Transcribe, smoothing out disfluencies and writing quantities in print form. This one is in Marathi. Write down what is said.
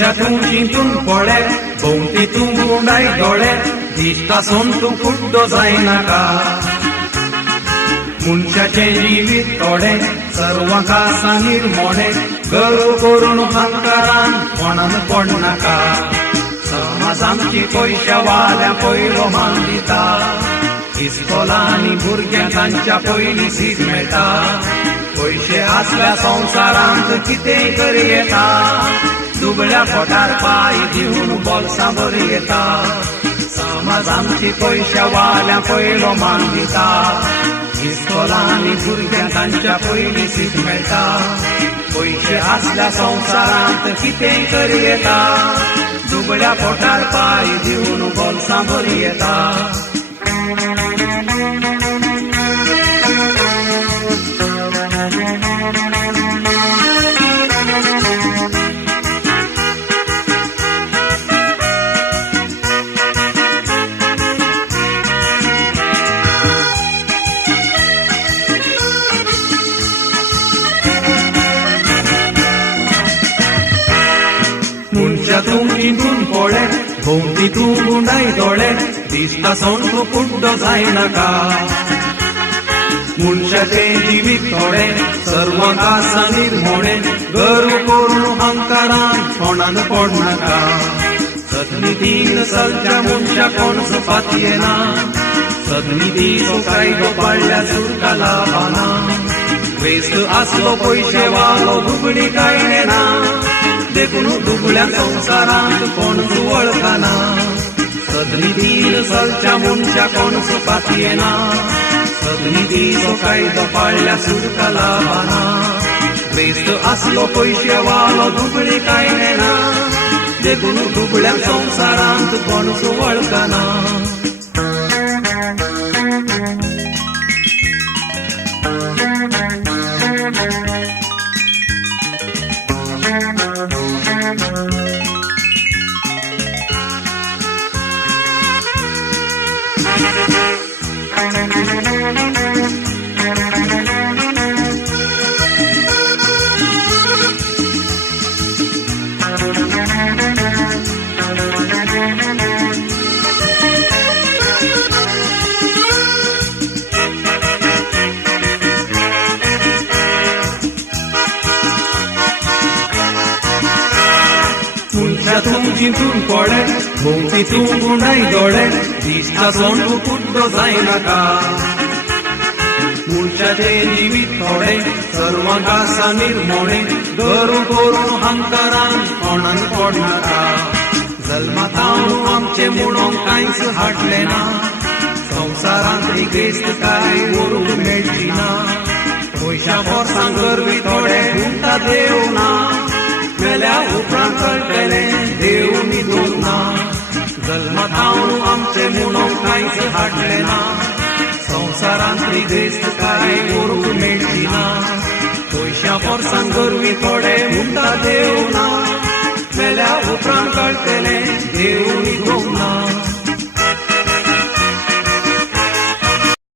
मनशातूं चिंतून पळय भोंवतीतूं गुंडाय दोळे दिसता सोन तूं कुड्डो जायनाका मनशाचे जिवीत थोडे सर्वांक आसा निर्मोणे गर्व करून अहंकारान कोणान पडनाका समाज आमची पयशा वाल्या पयलो मान दिता इस्कॉलांनी भुरग्यांक तांच्या पयलीं सीट मेळटा पयशे आसल्या संवसारांत कितेंय करी येता दुबळ्या पोटार पाय दिवन बोल्सां बरी येता समाज आमची पयशा वाल्या पयलो मान दिता इस्कॉलांनी भुरग्यांक तांच्या पयलीं सीट मेळटा पयशे आसल्या संवसारांत कितेंय करी येता दुबळ्या पोटार पाय दिवन बोल्सां बरी येता मनशातूं चिंतून पळय भोंवतीतूं गुंडाय दोळे दिसता सोन तूं कुड्डो जायनाका मनशाचे जिवीत थोडे सर्वांक आसा निर्मोणे गर्व करून अहंकारान कोणान पडनाका सदनिधीन सलच्या मनशा कोण सुपात येना सदनिधीचो कायदो पाळ्ळ्या सुरका लाभाना क्रेस्त आसलो पयशे वालो दुबळी काय नेना देखून दुबळ्या संवसारांत कोण वळखना सदनिधीन सलच्या मनशा कोण सुपात येना सदनिधीचो कायदो पाळ्ळ्या सुरका लाभाना क्रेस्त आसलो पयशे वालो दुबळी काय नेना देखून दुबळ्या संवसारांत कोण वळखना मनशातूं चिंतून पळय भोंवतीतूं गुंडाय दोळे दिसता सोन तूं कुड्डो जायनाका मनशाचे जिवीत थोडे सर्वांक आसा निर्मोणे गर्व करून अहंकारान कोणान पडनाका जल्मात हांव आमचे म्हणून कांयच हाडलें ना संवसारांत क्रिस्त काय व्हरूंक मेळची ना पयशा बोर्सांक गरवी थोडे उरता देव ना मेल्या उपरांत कळटलें देव न्हिदूंक ना जल्मात हांव आमचे म्हणून कांयच हाडलें ना संवसारांत क्रिस्त काय व्हरूंक मेळची ना पयशा बोर्सांक गरवी थोडे उरता देव ना मेल्या उपरांत कळटलें देव न्हिदूंक ना